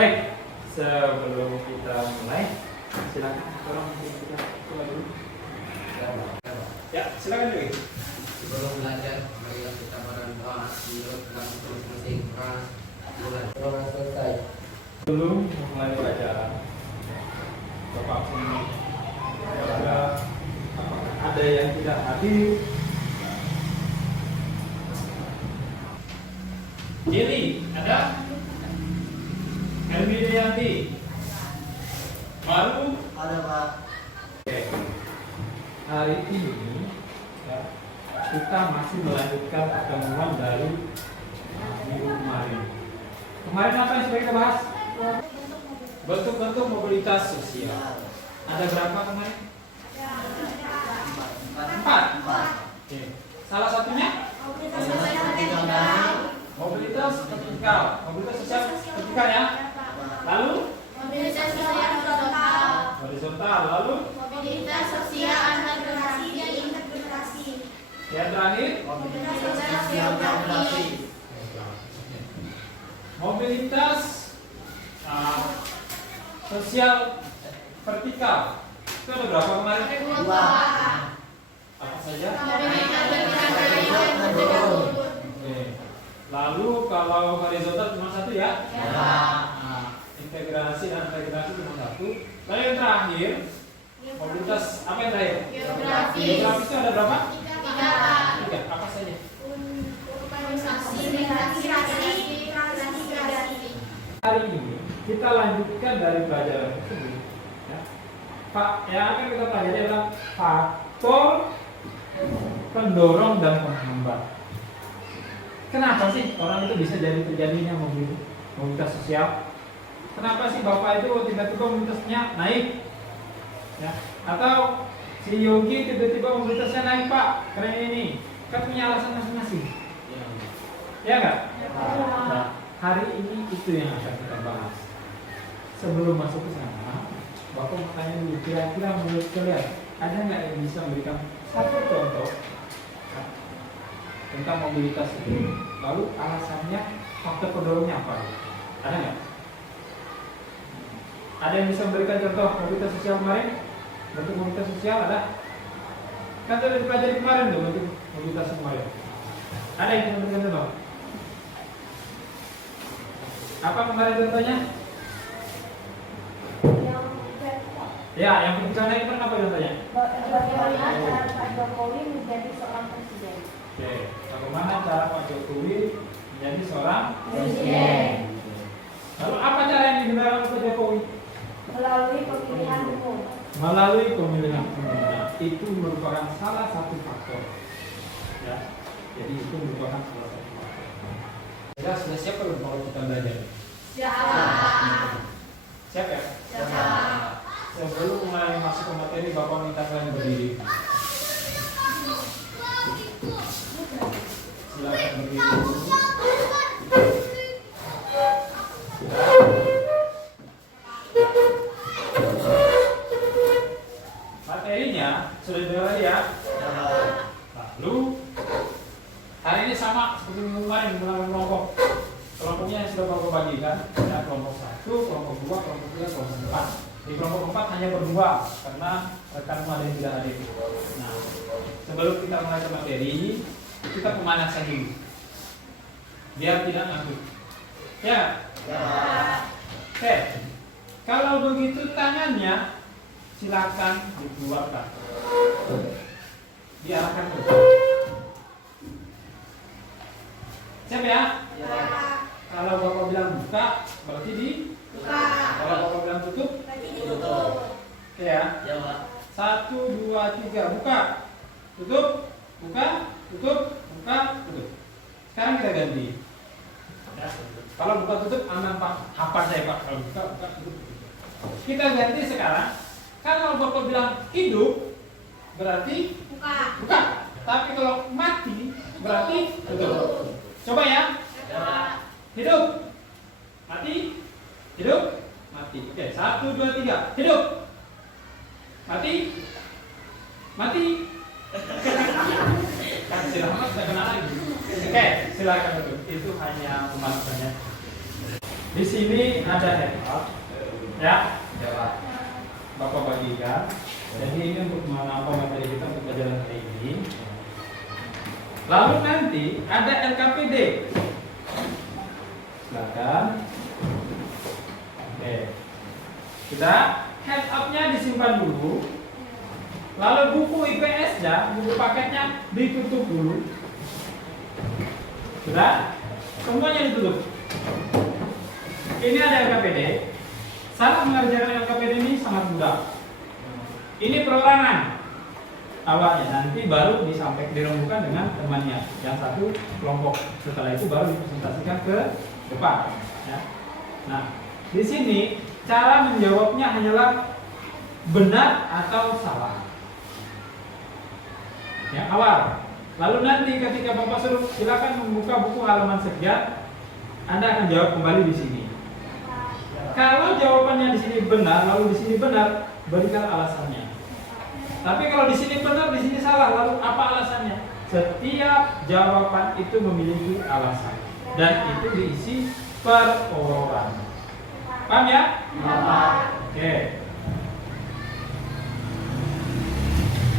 Baik, sebelum kita mulai, silakan tolong kita coba dulu. Ya, silakan dulu. Sebelum belajar, marilah kita berdoa menurut dalam masing-masing mulai selesai. Sebelum mulai pelajaran, Bapak ini ada yang tidak hadir. Jadi ada Helmi Deyanti. Baru Ada Pak. Oke. Hari ini ya, kita masih melanjutkan pertemuan dari minggu kemarin. Kemarin apa yang sudah kita bahas? Bentuk-bentuk mobilitas sosial. Ada berapa kemarin? Empat. Oke. Salah satunya? Mobilitas vertikal. Mobilitas sosial vertikal ya. Lalu? Horizontal. Lalu? Mobilitas sosial antar generasi. Yang terakhir? Mobilitas sosial geografi. Mobilitas sosial vertikal. Itu ada berapa kemarin? Dua. Apa saja? Oke. Lalu kalau horizontal cuma satu ya? Nah, integrasi dan integrasi cuma satu. Lalu yang terakhir, mobilitas apa yang terakhir? Geografi. Geografi itu ada berapa? Tiga. Tiga. Apa saja? Hari ini kita lanjutkan dari pelajaran tersebut. Ya. Yang akan kita pelajari adalah faktor pendorong dan penghambat. Kenapa sih orang itu bisa jadi terjadinya mobilitas sosial? Kenapa sih bapak itu tiba-tiba mobilitasnya naik? Ya. Atau si Yogi tiba-tiba mobilitasnya naik pak? Karena ini kan punya alasan masing-masing. Ya nggak? Nah, hari ini itu yang akan kita bahas. Sebelum masuk ke sana, bapak mau tanya dulu, kira-kira menurut kalian ada nggak yang bisa memberikan satu contoh tentang mobilitas itu? Lalu alasannya, faktor pendorongnya apa? Ada nggak? Ada yang bisa memberikan contoh mobilitas sosial kemarin? Bentuk mobilitas sosial ada? Kan sudah dipelajari kemarin tuh bentuk mobilitas kemarin. Ada yang bisa memberikan contoh? Apa kemarin contohnya? Ya, yang berbicara itu apa contohnya? Bagaimana cara Pak Jokowi menjadi seorang presiden? Oke, bagaimana cara Pak Jokowi menjadi seorang Presiden. Lalu apa cara yang digunakan oleh Pak Jokowi? Melalui pemilihan umum. Melalui pemilihan umum. Nah, itu merupakan salah satu faktor. Ya, jadi itu merupakan salah satu faktor. Kita sudah siap belum kalau kita belajar? Siap ya? Sebelum mulai masuk ke materi, Bapak minta kalian berdiri. Silakan berdiri dulu. Materinya sudah dengar ya? Lalu hari ini sama seperti minggu kemarin menggunakan kelompok. Kelompoknya yang sudah Bapak bagikan, ada kelompok 1, kelompok 2, kelompok 3, kelompok 4. Di kelompok 4 hanya berdua karena rekan ada yang tidak hadir. Nah, sebelum kita mulai ke materi, kita pemanasan dulu, biar tidak ngantuk. Ya. Oke. Kalau begitu tangannya silakan dikeluarkan. Diarahkan ke depan. Siap ya? Kalau Bapak bilang buka, berarti dibuka. Kalau Bapak bilang tutup, tutup. Oke ya? 1, 2, 3, buka. Tutup, buka, tutup, buka, tutup. Sekarang kita ganti. Ya. Kalau buka tutup, aman Pak. Hafal saya Pak. Kalau buka, buka, tutup, tutup. Kita ganti sekarang. Kalau Bapak bilang hidup, berarti buka. Tapi kalau mati, berarti tutup. Coba ya. Hidup, mati, hidup, mati. Oke, 1, 2, 3, hidup, mati, mati. Kan silakan sudah kenal lagi. Oke, silakan duduk. Itu hanya pemanasannya. Di sini ada handout, ya. Ya Pak. Bapak bagikan. Jadi ini untuk menambah materi kita untuk pelajaran hari ini. Lalu nanti ada LKPD. Silakan. Oke. Sudah, handout-nya disimpan dulu. Lalu buku IPS-nya, buku paketnya ditutup dulu. Sudah? Semuanya ditutup. Ini ada LKPD. Cara mengerjakan LKPD ini sangat mudah. Ini perorangan awalnya, nanti baru disampaikan dirembukan dengan temannya yang satu kelompok. Setelah itu baru dipresentasikan ke depan. Ya. Nah, di sini cara menjawabnya hanyalah benar atau salah. Yang awal. Lalu nanti ketika Bapak suruh silakan membuka buku halaman sekian, Anda akan jawab kembali di sini. Kalau jawabannya di sini benar, lalu di sini benar, berikan alasannya. Tapi kalau di sini benar, di sini salah, lalu apa alasannya? Setiap jawaban itu memiliki alasan dan itu diisi per orang. Paham ya? Oke.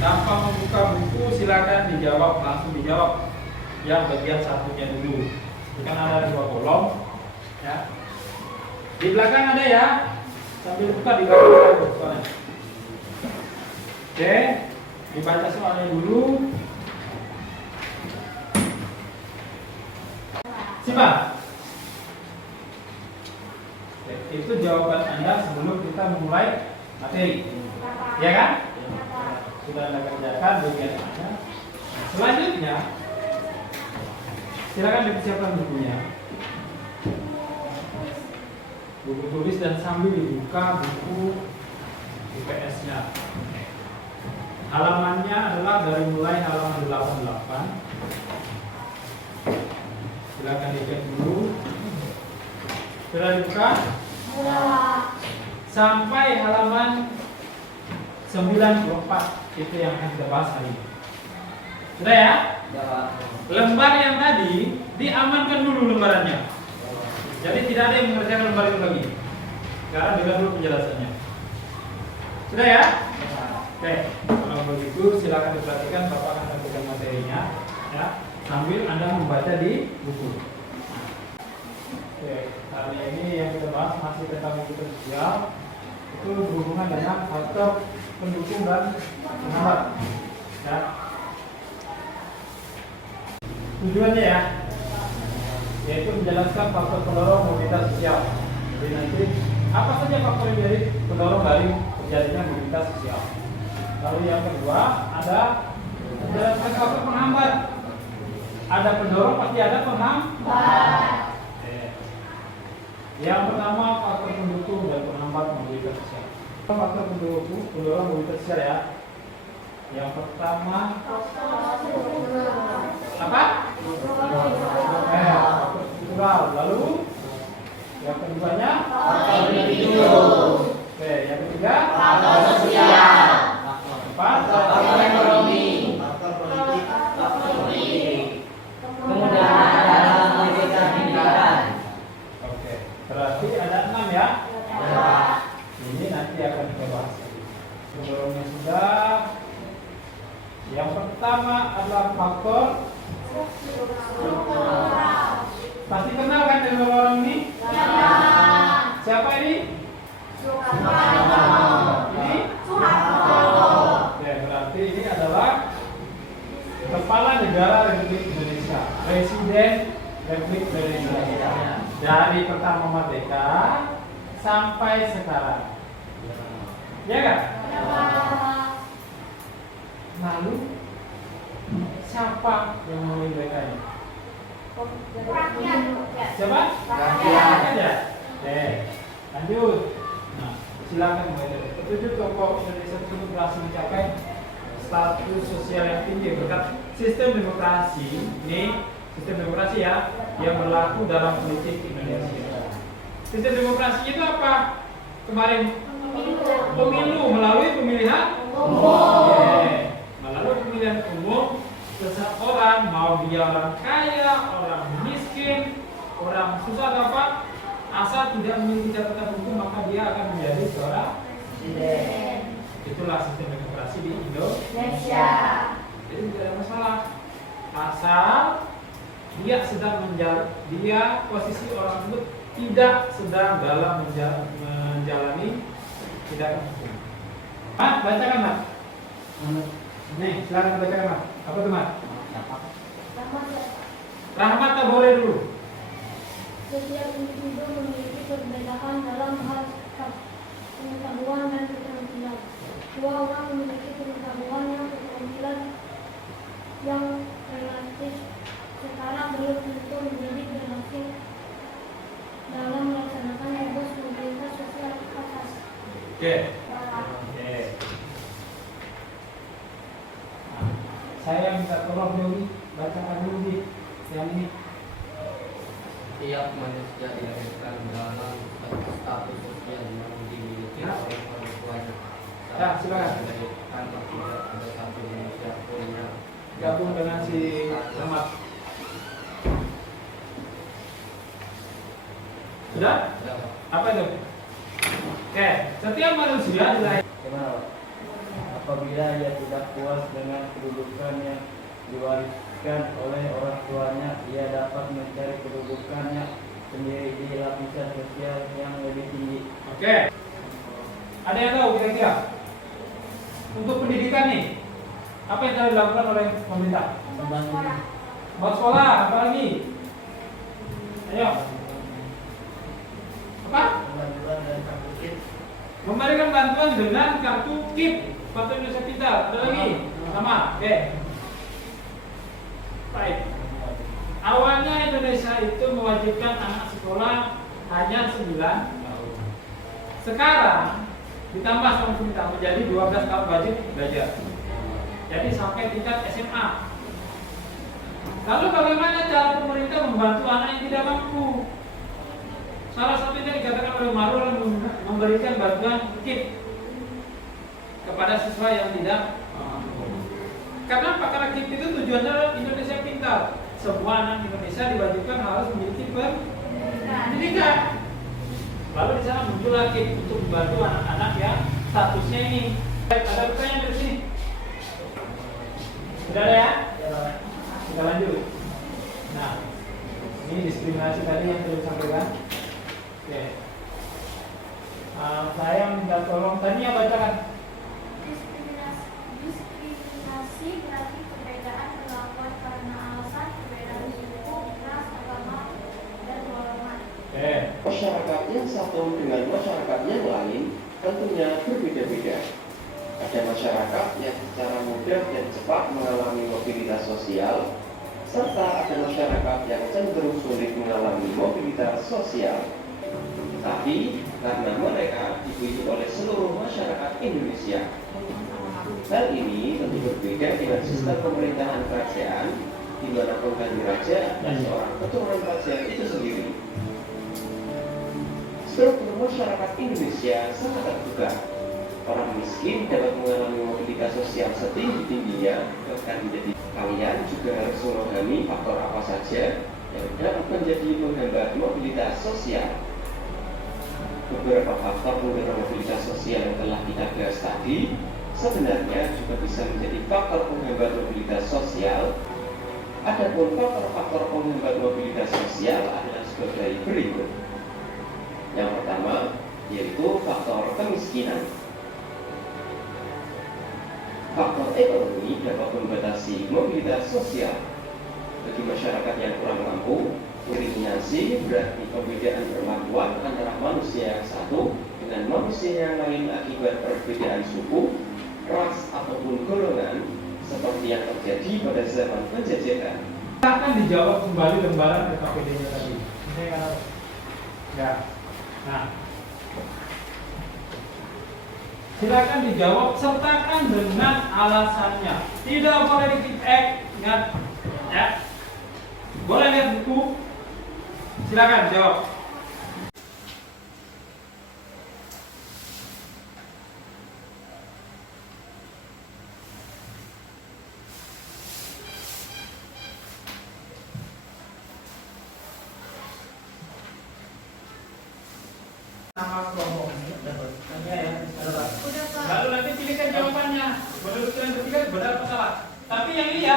Tanpa membuka buku, silakan dijawab, langsung dijawab yang bagian satunya dulu. Kan ada 2 kolom, ya. Di belakang ada ya, sambil buka di belakang soalnya. Oke, dibaca soalnya dulu. Simak. Itu jawaban Anda sebelum kita memulai materi, ya kan? Sudah Anda kerjakan bagian Anda. Selanjutnya, silakan dipersiapkan bukunya. Buku tulis dan sambil dibuka buku IPS-nya. Halamannya adalah dari mulai halaman 88. Silakan dicek dulu. Sudah dibuka? Sampai halaman 94. Itu yang akan kita bahas hari ini. Sudah ya? Ya Pak. Lembar yang tadi diamankan dulu lembarannya. Jadi tidak ada yang mengerjakan lembar itu lagi. Sekarang dengar dulu penjelasannya. Sudah ya? Oke. Kalau begitu silakan diperhatikan, Bapak akan sampaikan materinya, ya. Sambil Anda membaca di buku. Oke. Hari ini yang kita bahas masih tentang media sosial. Itu berhubungan dengan faktor pendukung dan penghambat. Ya. Tujuannya ya, yaitu menjelaskan faktor pendorong mobilitas sosial. Jadi nanti apa saja faktor yang menjadi pendorong dari terjadinya mobilitas sosial. Lalu yang kedua ada menjelaskan faktor penghambat. Ada pendorong pasti ada penghambat. Yang pertama faktor pendukung dan penghambat mobilitas sosial. Faktor pendorong mobilitas sosial ya. Yang pertama apa? Struktural. Lalu yang keduanya Faktor individu. Oke, yang ketiga Faktor sosial. empat Faktor ekonomi. Faktor politik. Faktor politik. Kemudahan dalam memberikan pendidikan. Oke, berarti ada 6 ya. Ya. Ini nanti akan kita bahas. Pendorongnya sudah. Yang pertama adalah faktor Struktural. pasti kenal kan dengan orang ini? Ya. Siapa ini? Soekarno. Ini? Soeharto. Oke, berarti ini adalah Kepala Negara Republik Indonesia, Presiden Republik Indonesia. Dari pertama merdeka sampai sekarang. Ya kan? Ya. Lalu siapa yang memilih mereka ini? Rakyat. Siapa? Rakyat. Ya. Oke, lanjut. Nah, silakan membaca. Ketujuh tokoh Indonesia tersebut berhasil mencapai status sosial yang tinggi berkat sistem demokrasi. Ini sistem demokrasi ya yang berlaku dalam politik Indonesia. Sistem demokrasi itu apa? Kemarin pemilu melalui pemilihan Umum. Oke. Melalui pemilihan umum, seseorang mau dia orang kaya, orang miskin, orang susah dapat asal tidak memiliki catatan hukum maka dia akan menjadi seorang Presiden. itulah sistem demokrasi di Indonesia. Jadi tidak ada masalah asal dia posisi orang tersebut tidak sedang dalam menjalani tindakan hukum. Mat, bacakan Mat. Nih, silakan bacakan Mat. Apa tuh Mat? Rahmat tak boleh dulu. Setiap individu memiliki perbedaan dalam hal pengetahuan dan keterampilan. Dua orang memiliki pengetahuan yang keterampilan yang relatif sekarang belum tentu menjadi berhasil dalam melaksanakan tugas pemerintah sosial atas. Oke. Saya minta tolong Dewi bacakan dulu nih yang ini. Setiap manusia dilahirkan dalam status sosial yang dimiliki oleh orang tuanya. Ya, silakan. Dilahirkan tidak ada satu manusia pun yang Gabung dengan si Rahmat. Sudah? Apa itu? Oke, setiap manusia dilahirkan. Gimana Pak? Apabila ia tidak puas dengan kedudukan yang diwariskan oleh orang tuanya, ia dapat mencari kedudukannya sendiri di lapisan sosial yang lebih tinggi. Oke. Ada yang tahu kira-kira? Untuk pendidikan nih, apa yang telah dilakukan oleh pemerintah? Buat sekolah, apa lagi? Ayo. Apa? Bantuan dan kartu KIP. Memberikan bantuan dengan kartu KIP, Kartu Indonesia Pintar. Ada lagi? Sama. Oke. Baik. Awalnya Indonesia itu mewajibkan anak sekolah hanya 9 tahun. Sekarang ditambah sama pemerintah menjadi 12 tahun wajib belajar. Jadi sampai tingkat SMA. Lalu bagaimana cara pemerintah membantu anak yang tidak mampu? Salah satunya dikatakan oleh Marul memberikan bantuan KIP kepada siswa yang tidak mampu. Karena apa? Karena KIP itu tujuannya adalah Indonesia Pintar. Semua anak Indonesia diwajibkan harus memiliki pendidikan. Lalu di sana muncul KIP untuk membantu anak-anak yang statusnya ini. Ada pertanyaan dari sini? Sudah ada ya? Kita lanjut. Nah, ini diskriminasi tadi yang tadi disampaikan. Oke. Saya minta tolong tadinya bacakan. Diskriminasi berarti perbedaan perlakuan karena alasan perbedaan suku, ras, agama, dan golongan. Masyarakat yang satu dengan masyarakat yang lain tentunya berbeda-beda. Ada masyarakat yang secara mudah dan cepat mengalami mobilitas sosial, serta ada masyarakat yang cenderung sulit mengalami mobilitas sosial. Tapi karena mereka dipilih oleh seluruh masyarakat Indonesia, hal ini tentu berbeda dengan sistem pemerintahan kerajaan, di mana pengganti raja dan seorang keturunan raja itu sendiri. Struktur masyarakat Indonesia sangat terbuka. Orang miskin dapat mengalami mobilitas sosial setinggi-tingginya, bahkan menjadi kalian juga harus memahami faktor apa saja yang dapat menjadi penghambat mobilitas sosial. Beberapa faktor penghambat mobilitas sosial yang telah kita bahas tadi sebenarnya juga bisa menjadi faktor penghambat mobilitas sosial. Adapun faktor-faktor penghambat mobilitas sosial adalah sebagai berikut. Yang pertama yaitu faktor kemiskinan. Faktor ekonomi dapat membatasi mobilitas sosial. Bagi masyarakat yang kurang mampu, diskriminasi berarti perbedaan perlakuan antara manusia yang satu dengan manusia yang lain akibat perbedaan suku, ras, ataupun golongan, seperti yang terjadi pada zaman penjajahan. Akan dijawab kembali lembaran KPD-nya tadi. Ya. Nah, silakan dijawab sertakan dengan alasannya. Tidak boleh ingat ya. Boleh lihat buku. Silakan jawab. nama kelompok. Tanya ya. Udah, Pak. Lalu nanti pilihkan jawabannya. Menurut kalian bertiga benar atau salah. Tapi yang ini ya,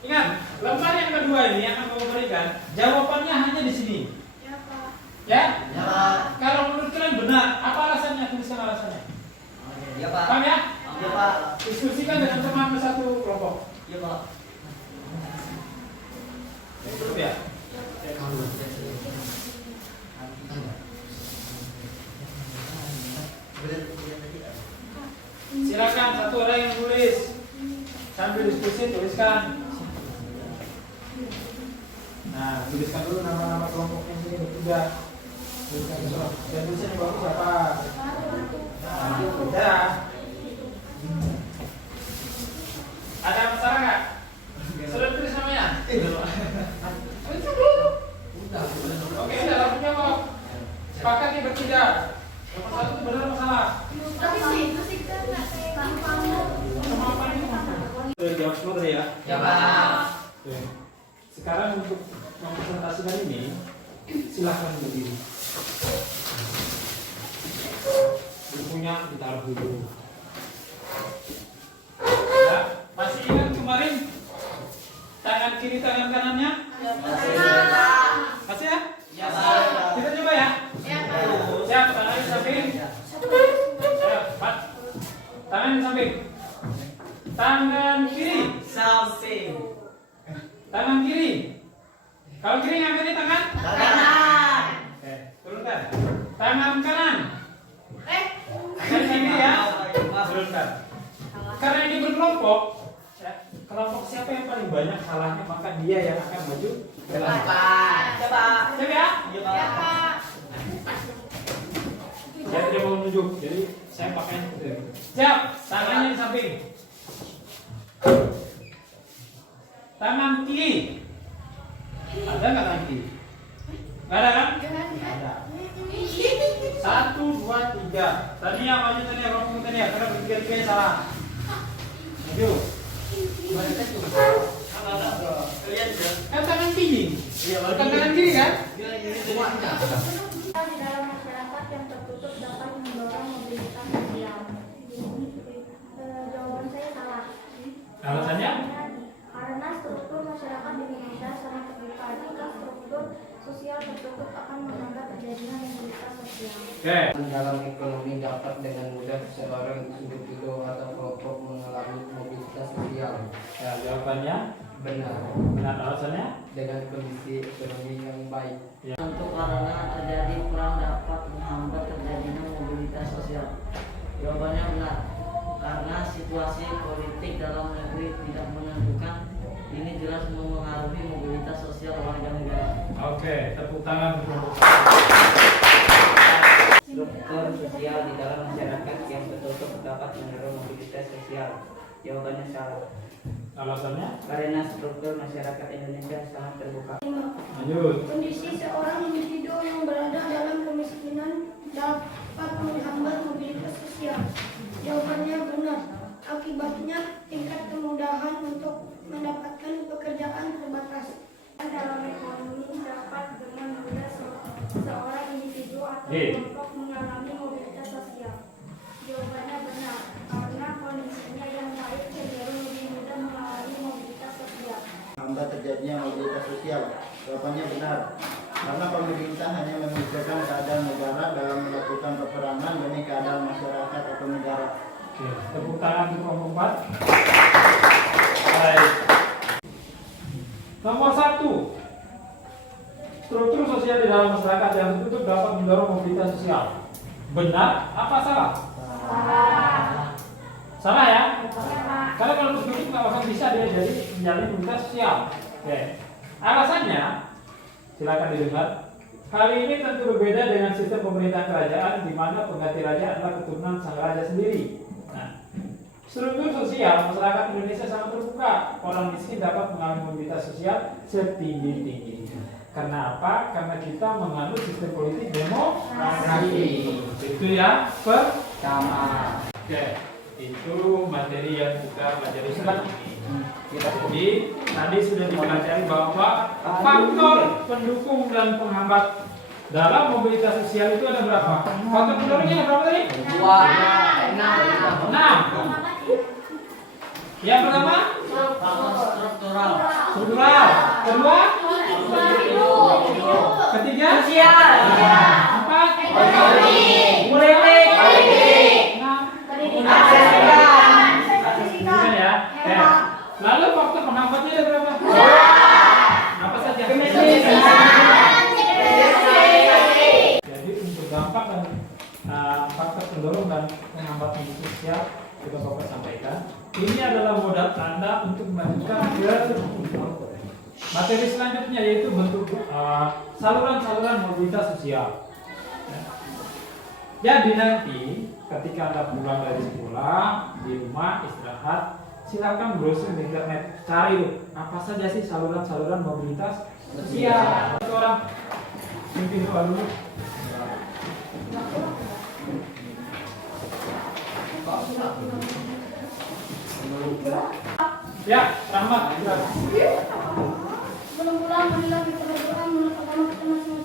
ingat, lembar yang kedua ini yang akan kamu berikan, jawabannya hanya di sini. Ya, Pak. Ya? Ya, Pak. Kalau menurut kalian benar, apa alasannya? Tuliskan alasannya. Ya, Pak. Paham ya? Ya, Pak. Diskusikan dengan teman satu kelompok. Ya, Pak. Betul ya? Silakan satu orang yang tulis. Sambil diskusi tuliskan. Nah, tuliskan dulu nama-nama kelompoknya sini bertiga. Tuliskan dulu. Dan tulisnya bagus siapa? Ya. Ada masalah nggak? Sudah tulis namanya? Tulis dulu. Oke, udah langsung jawab. Sepakat nih bertiga. Nomor satu itu benar apa salah? Tapi sih itu sih kan nggak kayak kamu. Sama apa ini? Sudah jawab semua tadi ya? Ya, Pak. Oke. Sekarang untuk mempresentasikan ini, silahkan berdiri. Bukunya ditaruh dulu. Ya, masih ingat kemarin tangan kiri tangan kanannya? Masih ya? Ya, Pak. Kita coba ya. Siap, tangan di samping. Siap, Pak. Tangan di samping. Tangan kiri. Samping. Tangan kiri. Kalau kiri ngambil di tangan? Kanan. Turunkan. Tangan kanan. Tangan kiri ya. Turunkan. Karena ini berkelompok, kelompok siapa yang paling banyak salahnya maka dia yang akan maju ke depan. Pak. Ya, Pak. Siap ya? Ya, Pak. Saya tidak mau menunjuk, jadi saya pakai itu. Siap, tangannya di samping. Tangan kiri. Ada nggak tangan kiri? Nggak ada kan? Nggak ada. 1, 2, 3. Tadi yang maju tadi yang ngomong tadi ya, karena bertiga-tiga yang salah. Maju. Kan tangan pingging. Bukan tangan kiri kan? Di dalam masyarakat yang tertutup dapat mendorong mobilitas sosial. Jawaban saya salah. Alasannya? Karena struktur masyarakat di Indonesia sangat terbuka. Jika struktur sosial tertutup akan menghambat terjadinya mobilitas sosial. Oke. Dalam ekonomi dapat dengan mudah seorang individu atau kelompok mengalami mobilitas sosial. Ya, jawabannya Benar. benar. Alasannya? Dengan kondisi ekonomi yang baik. Untuk karena terjadi perang dapat menghambat terjadinya mobilitas sosial. Jawabannya benar. Karena situasi politik dalam negeri tidak menentukan, ini jelas mempengaruhi mobilitas sosial warga negara. Oke, tepuk tangan untuk Struktur sosial di dalam masyarakat yang tertutup dapat mendorong mobilitas sosial. Jawabannya salah. alasannya. Karena struktur masyarakat Indonesia sangat terbuka. Lanjut. Kondisi seorang individu yang berada dalam kemiskinan dapat menghambat mobilitas sosial. Jawabannya benar. Akibatnya tingkat kemudahan untuk mendapatkan pekerjaan terbatas. Dalam ekonomi dapat dengan mudah seorang individu atau kelompok mengalami mobilitas sosial. Jawabannya benar. Karena kondisinya yang baik cenderung lebih mudah mengalami mobilitas sosial. Hambat terjadinya mobilitas sosial. Jawabannya benar. Karena pemerintah hanya memikirkan keadaan negara dalam melakukan peperangan demi keadaan masyarakat atau negara. Oke, tepuk tangan untuk kelompok 4. Baik. Nomor 1. Struktur sosial di dalam masyarakat yang tertutup dapat mendorong mobilitas sosial. Benar apa salah? Salah ya? Karena kalau tertutup nggak akan bisa dia jadi menjalin mobilitas sosial. Oke. Alasannya, silakan didengar. Hal ini tentu berbeda dengan sistem pemerintahan kerajaan di mana pengganti raja adalah keturunan sang raja sendiri. Nah, struktur sosial masyarakat Indonesia sangat terbuka. Orang miskin dapat mengalami mobilitas sosial setinggi-tingginya. Karena apa? Karena kita menganut sistem politik demokrasi. Itu ya pertama. Oke, itu materi yang kita pelajari saat ini. Jadi tadi sudah dipelajari bahwa faktor pendukung dan penghambat Dalam mobilitas sosial itu ada berapa? Faktor pendorongnya ada berapa tadi? 6. Yang pertama? Struktural. Struktural. Kedua? Ketiga? Sosial. 4? Politik. 6? Akses Bukan ya? Lalu faktor penghambatnya ada berapa? Apa saja? Jadi untuk dampak dan faktor pendorong dan penghambat mobilitas sosial kita Bapak sampaikan. Ini adalah modal Anda untuk melanjutkan ke materi selanjutnya, yaitu bentuk saluran-saluran mobilitas sosial. Jadi nanti ketika Anda pulang dari sekolah, di rumah istirahat, silakan browsing di internet, cari apa saja sih saluran-saluran mobilitas sosial. Satu orang pimpin doa dulu. Ya, Rahmat. Belum pulang, marilah kita berdoa menurut agama kita masing-masing.